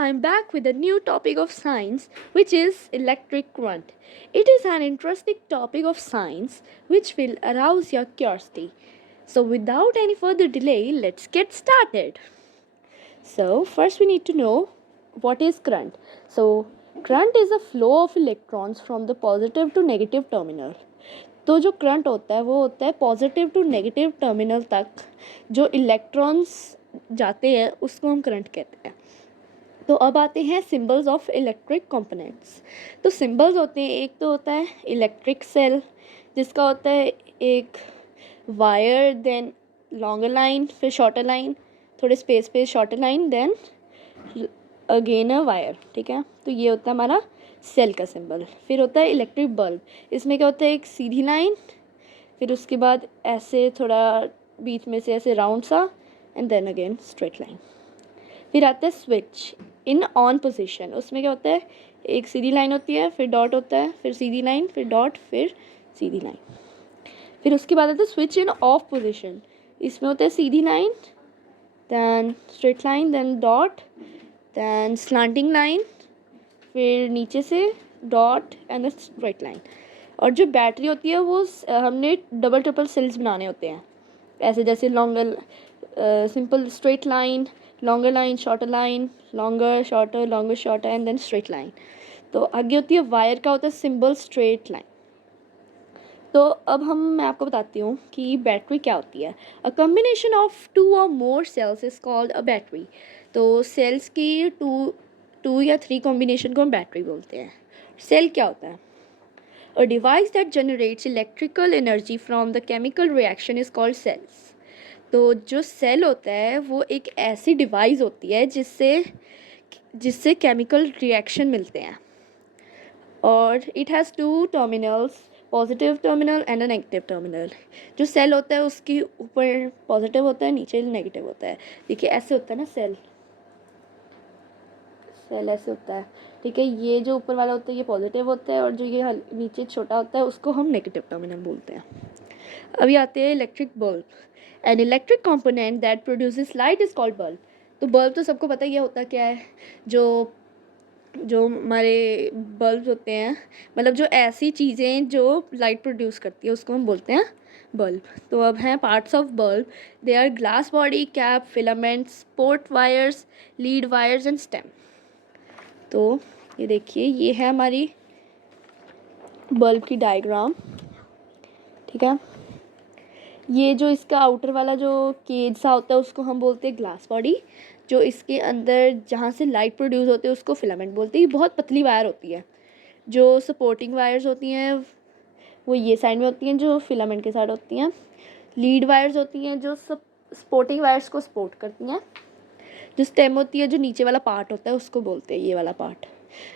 I'm back with a new topic of science, which is electric current. It is an interesting topic of science which will arouse your curiosity. So, without any further delay, let's get started. So, first we need to know what is current. So, current is a flow of electrons from the positive to negative terminal. तो जो current होता है वो होता है positive to negative terminal तक जो electrons जाते हैं उसको हम करंट कहते हैं. तो अब आते हैं सिंबल्स ऑफ इलेक्ट्रिक कंपोनेंट्स. तो सिंबल्स होते हैं, एक तो होता है इलेक्ट्रिक सेल जिसका होता है एक वायर, देन लॉन्गर लाइन, फिर शॉर्टर लाइन, थोड़े स्पेस पे shorter line, then again a wire. ठीक है, तो ये होता है हमारा सेल का सिंबल. फिर होता है इलेक्ट्रिक बल्ब. इसमें क्या होता है, एक सीधी लाइन, फिर उसके बाद ऐसे थोड़ा बीच में से ऐसे राउंड सा, and then again straight line. फिर आता है स्विच इन ऑन पोजीशन. उसमें क्या होता है, एक सीधी लाइन होती है, फिर डॉट होता है, फिर सीधी लाइन, फिर डॉट, फिर सीधी लाइन. फिर उसके बाद आता है स्विच इन ऑफ पोजीशन. इसमें होता है सीधी line, then straight line, then dot, then slanting line, फिर नीचे से डॉट एंड स्ट्रेट लाइन. और जो बैटरी होती है वो हमने डबल ट्रिपल सेल्स बनाने होते हैं, ऐसे जैसे longer simple straight line, longer line, shorter line, longer shorter and then straight line. तो आगे होती है वायर का होता है सिंबल स्ट्रेट लाइन. तो अब मैं आपको बताती हूँ कि बैटरी क्या होती है. A combination of two or more cells is called a battery. तो सेल्स की टू या थ्री कॉम्बिनेशन को हम बैटरी बोलते हैं. सेल क्या होता है, a device that generates electrical energy from the chemical reaction is called cells. तो जो सेल होता है वो एक ऐसी डिवाइस होती है जिससे केमिकल रिएक्शन मिलते हैं. और it has two terminals, positive terminal and a negative terminal. जो सेल होता है उसके ऊपर पॉजिटिव होता है, नीचे नेगेटिव होता है. देखिए ऐसे होता है ना सेल ऐसे होता है. ठीक है, ये जो ऊपर वाला होता है ये पॉजिटिव होता है, और जो ये नीचे छोटा होता है उसको हम नेगेटिव टर्मिनल बोलते हैं. अभी आते हैं electric bulb. An electric component that produces light is called bulb. तो बल्ब तो सबको पता ही है होता क्या है. जो जो हमारे बल्ब होते हैं, मतलब जो ऐसी चीज़ें जो लाइट प्रोड्यूस करती है उसको हम बोलते हैं बल्ब. तो अब हैं parts of bulb. They are glass body, cap, filaments, port wires, lead wires and stem. तो ये देखिए, ये है हमारी बल्ब की डायग्राम. ठीक है, ये जो इसका आउटर वाला जो केज सा होता है उसको हम बोलते हैं ग्लास बॉडी. जो इसके अंदर जहाँ से लाइट प्रोड्यूस होते हैं उसको फिलामेंट बोलते हैं. ये बहुत पतली वायर होती है. जो सपोर्टिंग वायर्स होती हैं वो ये साइड में होती हैं, जो फिलामेंट के साइड होती हैं. लीड वायर्स होती हैं जो सपोर्टिंग वायर्स को सपोर्ट करती हैं. जो स्टेम होती है, जो नीचे वाला पार्ट होता है उसको बोलते हैं ये वाला पार्ट.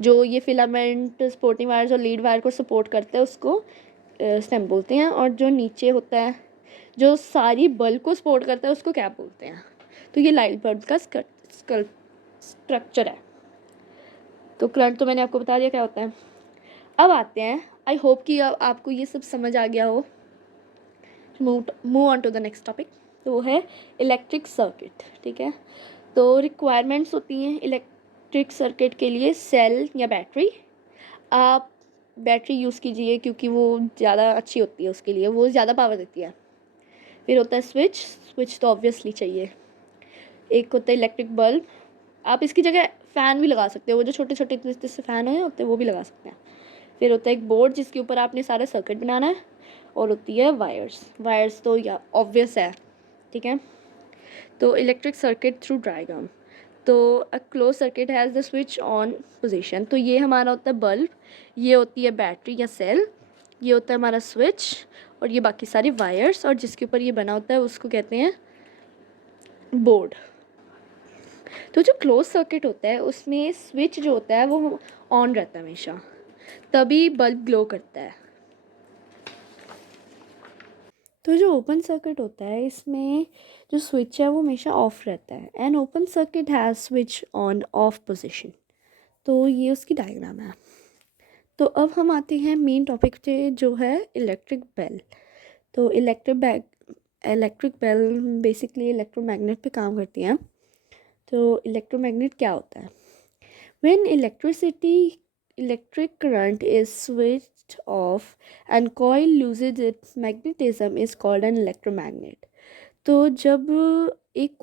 जो ये फिलामेंट सपोर्टिंग वायर्स और लीड वायर को सपोर्ट करते हैं उसको स्टेम बोलते हैं. और जो नीचे होता है जो सारी बल्ब को सपोर्ट करता है उसको क्या बोलते हैं. तो ये लाइट बल्ब का स्ट्रक्चर है. तो करंट तो मैंने आपको बता दिया क्या होता है. अब आते हैं, आई होप कि अब आपको ये सब समझ आ गया हो. Move on to the next topic. तो वो है इलेक्ट्रिक सर्किट. ठीक है, तो रिक्वायरमेंट्स होती हैं इलेक्ट्रिक सर्किट के लिए. सेल या बैटरी. आप बैटरी यूज़ कीजिए क्योंकि वो ज़्यादा अच्छी होती है उसके लिए, वो ज़्यादा पावर देती है. फिर होता है स्विच तो ऑब्वियसली चाहिए. एक होता है इलेक्ट्रिक बल्ब. आप इसकी जगह फ़ैन भी लगा सकते हो, वो जो छोटे छोटे इतने से फ़ैन होते हैं वो भी लगा सकते हैं. फिर होता है एक बोर्ड जिसके ऊपर आपने सारा सर्किट बनाना है. और होती है वायर्स तो या ऑब्वियस है. ठीक है, तो इलेक्ट्रिक सर्किट थ्रू डायग्राम. तो a close circuit has the switch on position. तो ये हमारा होता है बल्ब, ये होती है बैटरी या सेल, ये होता है हमारा स्विच, और ये बाकी सारी वायर्स, और जिसके ऊपर ये बना होता है उसको कहते हैं बोर्ड. तो जो क्लोज सर्किट होता है उसमें स्विच जो होता है वो ऑन रहता है हमेशा, तभी बल्ब ग्लो करता है. तो जो ओपन सर्किट होता है इसमें जो स्विच है वो हमेशा ऑफ रहता है. And open circuit has switch on off position. तो ये उसकी डायग्राम है. तो अब हम आते हैं मेन टॉपिक पे जो है इलेक्ट्रिक बेल. तो इलेक्ट्रिक बेल बेसिकली इलेक्ट्रोमैग्नेट पे काम करती हैं. तो इलेक्ट्रोमैग्नेट क्या होता है. When electric current is switched off and coil loses its magnetism is called an electromagnet. तो जब एक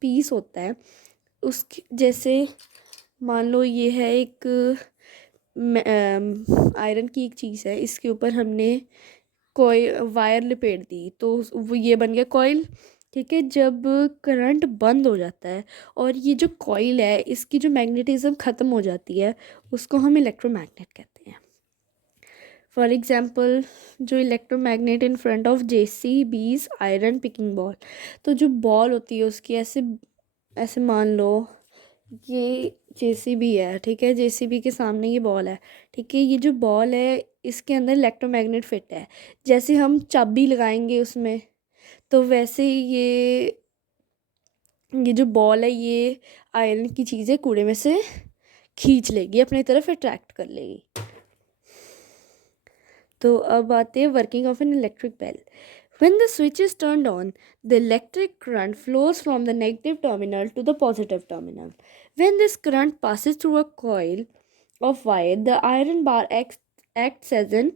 पीस होता है उसकी, जैसे मान लो ये है एक आयरन की एक चीज़ है, इसके ऊपर हमने कोई वायर लपेट दी तो वो ये बन गया कॉइल। ठीक है, जब करंट बंद हो जाता है और ये जो कॉइल है इसकी जो मैग्नेटिज्म ख़त्म हो जाती है उसको हम इलेक्ट्रोमैग्नेट कहते हैं। फॉर एग्जांपल, जो electromagnet in front of JCBs iron picking ball, तो जो बॉल होती है उसकी ऐसे ऐसे मान लो ये जेसीबी है। ठीक है, जेसीबी के सामने ये बॉल है। ठीक है, ये जो बॉल है इसके अंदर इलेक्ट्रोमैग्नेट फिट है। जैसे हम चाबी लगाएंगे उसमें तो वैसे ही ये जो बॉल है ये आयरन की चीज़ें कूड़े में से खींच लेगी, अपनी तरफ अट्रैक्ट कर लेगी। तो अब आते हैं working of an electric bell. When the switch is turned on, the electric current flows from the negative terminal to the positive terminal. When this current passes through a coil of wire, the iron bar acts as an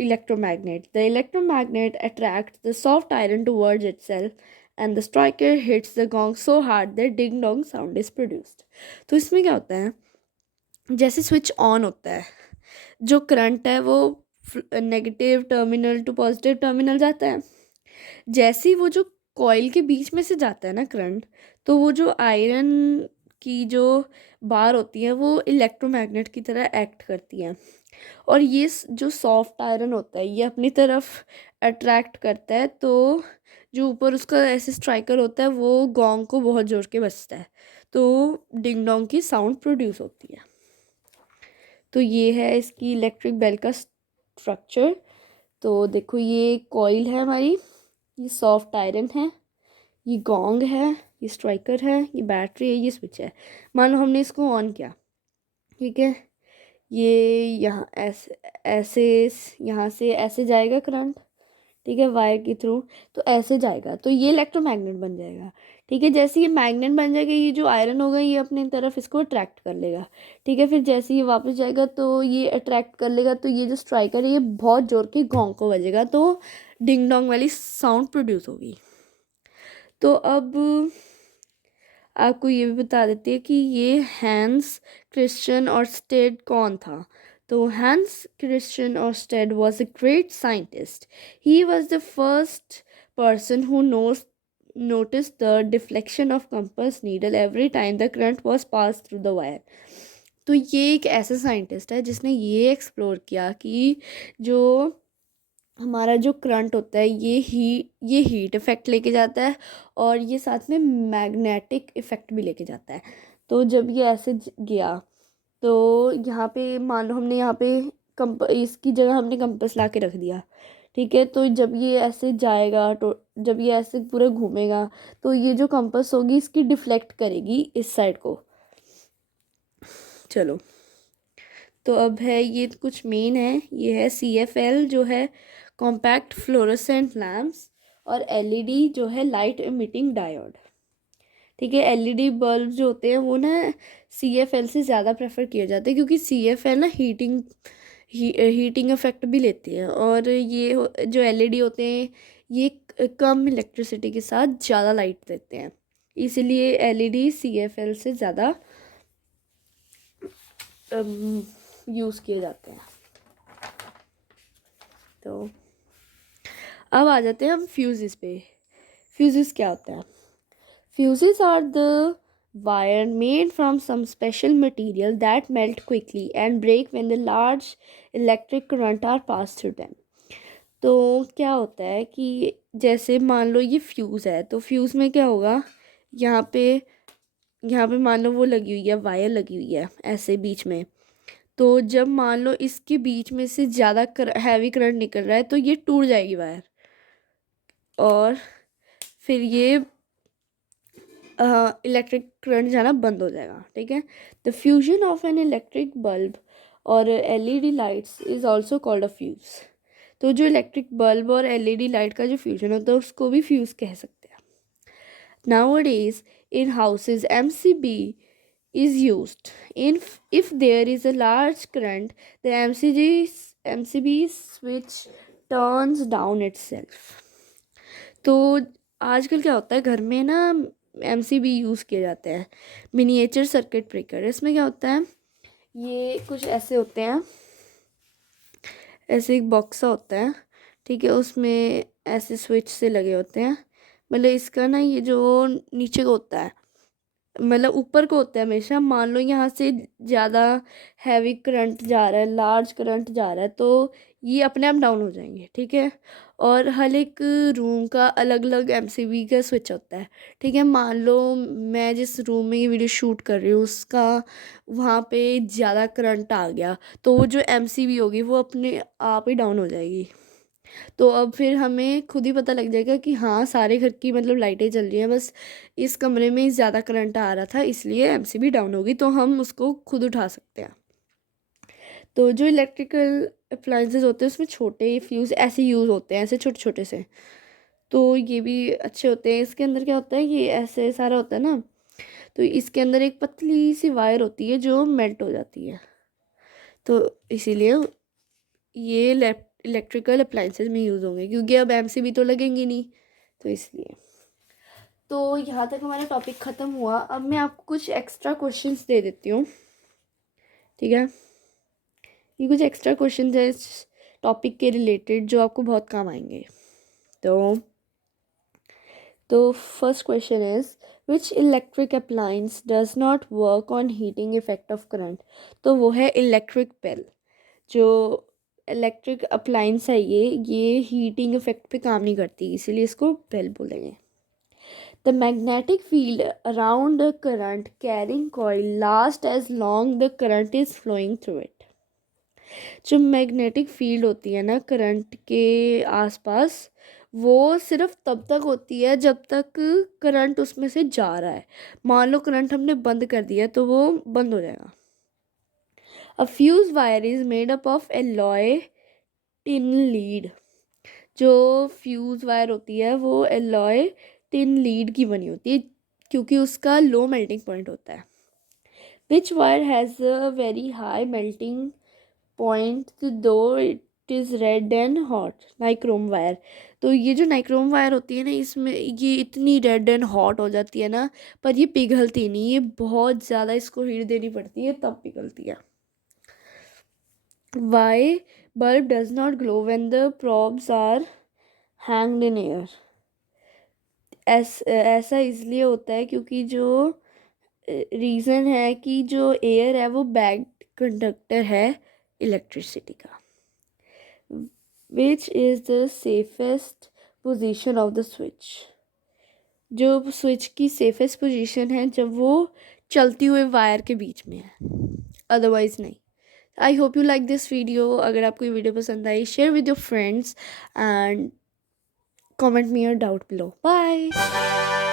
electromagnet. The electromagnet attracts the soft iron towards itself, and the striker hits the gong so hard that ding dong sound is produced. तो इसमें क्या होता है, जैसे switch on होता है जो current है वो negative terminal to positive terminal जाता है। जैसे ही वो जो कॉइल के बीच में से जाता है ना करंट, तो वो जो आयरन की जो बार होती है वो इलेक्ट्रोमैग्नेट की तरह एक्ट करती है, और ये जो सॉफ्ट आयरन होता है ये अपनी तरफ अट्रैक्ट करता है। तो जो ऊपर उसका ऐसे स्ट्राइकर होता है वो गोंग को बहुत जोर के बजता है, तो डिंग डोंग की साउंड प्रोड्यूस होती है। तो ये है इसकी इलेक्ट्रिक बेल का स्ट्रक्चर। तो देखो ये कॉइल है हमारी, ये सॉफ्ट आयरन है, ये गोंग है, ये स्ट्राइकर है, ये बैटरी है, ये स्विच है। मान लो हमने इसको ऑन किया, ठीक है, ये यहाँ ऐसे ऐसे यहाँ से ऐसे जाएगा करंट, ठीक है, वायर के थ्रू, तो ऐसे जाएगा तो ये इलेक्ट्रोमैग्नेट बन जाएगा। ठीक है, जैसे ये मैग्नेट बन जाएगा ये जो आयरन होगा ये अपनी तरफ इसको अट्रैक्ट कर लेगा। ठीक है, फिर जैसे ये वापस जाएगा तो ये अट्रैक्ट कर लेगा, तो ये जो स्ट्राइकर है ये बहुत जोर के घोंग को बजेगा, तो डिंग डोंग वाली साउंड प्रोड्यूस होगी। तो अब आपको ये भी बता देते हैं कि ये हैंस क्रिश्चियन ऑर्स्टेड कौन था। तो Hans Christian Oersted was a great scientist. He was the first person who noticed the deflection of compass needle every time the current was passed through the wire. तो ये एक ऐसा scientist है जिसने ये एक्सप्लोर किया कि जो हमारा जो करंट होता है ये हीट इफ़ेक्ट लेके जाता है और ये साथ में मैग्नेटिक इफ़ेक्ट भी लेके जाता है। तो जब ये ऐसे गया तो यहाँ पे मान लो हमने यहाँ पे इसकी जगह हमने कंपास ला के रख दिया। ठीक है, तो जब ये ऐसे जाएगा तो जब ये ऐसे पूरा घूमेगा तो ये जो कंपास होगी इसकी डिफ्लेक्ट करेगी इस साइड को। चलो, तो अब है ये कुछ मेन है, ये है CFL जो है कॉम्पैक्ट फ्लोरोसेंट लैम्प्स, और LED जो है लाइट इमिटिंग डायोड। ठीक है, LED बल्ब जो होते हैं वो ना CFL से ज़्यादा प्रेफर किए जाते हैं क्योंकि CFL ना हीटिंग इफेक्ट भी लेती है, और ये जो LED होते हैं ये कम इलेक्ट्रिसिटी के साथ ज़्यादा लाइट देते हैं, इसलिए LED CFL से ज़्यादा यूज़ किए जाते हैं। तो अब आ जाते हैं हम फ्यूज़ेस पे। फ्यूज़ेस क्या होता है? Fuses are the wire made from some special material that melt quickly and break when the large electric current are passed through them. तो क्या होता है कि जैसे मान लो ये फ्यूज़ है, तो फ्यूज़ में क्या होगा, यहाँ पे मान लो वो लगी हुई है, वायर लगी हुई है ऐसे बीच में, तो जब मान लो इसके बीच में से ज़्यादा हैवी करंट निकल रहा है तो ये टूट जाएगी वायर, और फिर ये इलेक्ट्रिक करंट जाना बंद हो जाएगा। ठीक है, the fusion of an electric bulb और LED lights is also called a fuse. तो जो इलेक्ट्रिक बल्ब और LED लाइट का जो फ्यूजन होता है उसको भी फ्यूज़ कह सकते हैं। Nowadays in houses MCB is used. If there is a large current, the MCB switch turns down itself. तो आजकल क्या होता है घर में ना, MCB यूज़ किए जाते हैं, मिनिएचर सर्किट ब्रेकर। इसमें क्या होता है, ये कुछ ऐसे होते हैं, ऐसे एक बॉक्स सा होता है, ठीक है, उसमें ऐसे स्विच से लगे होते हैं। मतलब इसका ना ये जो नीचे का होता है, मतलब ऊपर को होता है हमेशा। मान लो यहाँ से ज़्यादा हैवी करंट जा रहा है, लार्ज करंट जा रहा है, तो ये अपने आप डाउन हो जाएंगे, ठीक है। और हर एक रूम का अलग अलग MCB का स्विच होता है, ठीक है। मान लो मैं जिस रूम में ये वीडियो शूट कर रही हूँ उसका वहाँ पे ज़्यादा करंट आ गया, तो वो जो MCB होगी वो अपने आप ही डाउन हो जाएगी। तो अब फिर हमें खुद ही पता लग जाएगा कि हाँ, सारे घर की मतलब लाइटें जल रही हैं, बस इस कमरे में ही ज़्यादा करंट आ रहा था इसलिए MCB डाउन होगी, तो हम उसको खुद उठा सकते हैं। तो जो इलेक्ट्रिकल अप्लाइंसेस होते हैं उसमें छोटे फ्यूज़ ऐसे यूज़ होते हैं, ऐसे छोटे छोटे से, तो ये भी अच्छे होते हैं। इसके अंदर क्या होता है, ये ऐसे सारा होता है ना, तो इसके अंदर एक पतली सी वायर होती है जो मेल्ट हो जाती है, तो इसीलिए ये इलेक्ट्रिकल अप्लाइंसेस में यूज़ होंगे, क्योंकि अब MCB तो लगेंगे नहीं, तो इसलिए। तो यहाँ तक हमारा टॉपिक ख़त्म हुआ। अब मैं आपको कुछ एक्स्ट्रा क्वेश्चंस दे देती हूँ, ठीक है। ये कुछ एक्स्ट्रा क्वेश्चंस है इस टॉपिक के रिलेटेड जो आपको बहुत काम आएंगे। तो first question is which electric appliance does not work on heating effect of current. तो वो है इलेक्ट्रिक बेल। जो इलेक्ट्रिक अप्लायंस है ये हीटिंग इफेक्ट पे काम नहीं करती, इसीलिए इसको बेल बोलेंगे। The magnetic field around the current carrying coil lasts as long the current is flowing through it. जो मैग्नेटिक फील्ड होती है ना करंट के आसपास, वो सिर्फ तब तक होती है जब तक करंट उसमें से जा रहा है। मान लो करंट हमने बंद कर दिया तो वो बंद हो जाएगा। A fuse wire is made up of alloy tin lead। जो फ्यूज़ वायर होती है वो एलॉय टिन लीड की बनी होती है, क्योंकि उसका लो मेल्टिंग पॉइंट होता है। Which wire has a very high melting point though it is red and hot. Nichrome wire. तो ये जो नाइक्रोम वायर होती है ना, इसमें ये इतनी रेड एंड हॉट हो जाती है ना, पर ये पिघलती नहीं, ये बहुत ज़्यादा इसको हीट देनी पड़ती है तब पिघलती है। Why bulb does not glow when the probes are hanged in air। ऐसा इसलिए होता है क्योंकि जो रीज़न है कि जो एयर है वो बैक कंडक्टर है इलेक्ट्रिसिटी का। Which is the safest position of the switch. जो स्विच की सेफेस्ट पोजीशन है जब वो चलती हुए वायर के बीच में है, अदरवाइज नहीं। I hope you like this video. अगर आपको ये वीडियो पसंद आई, share with your friends and comment me your doubt below. Bye.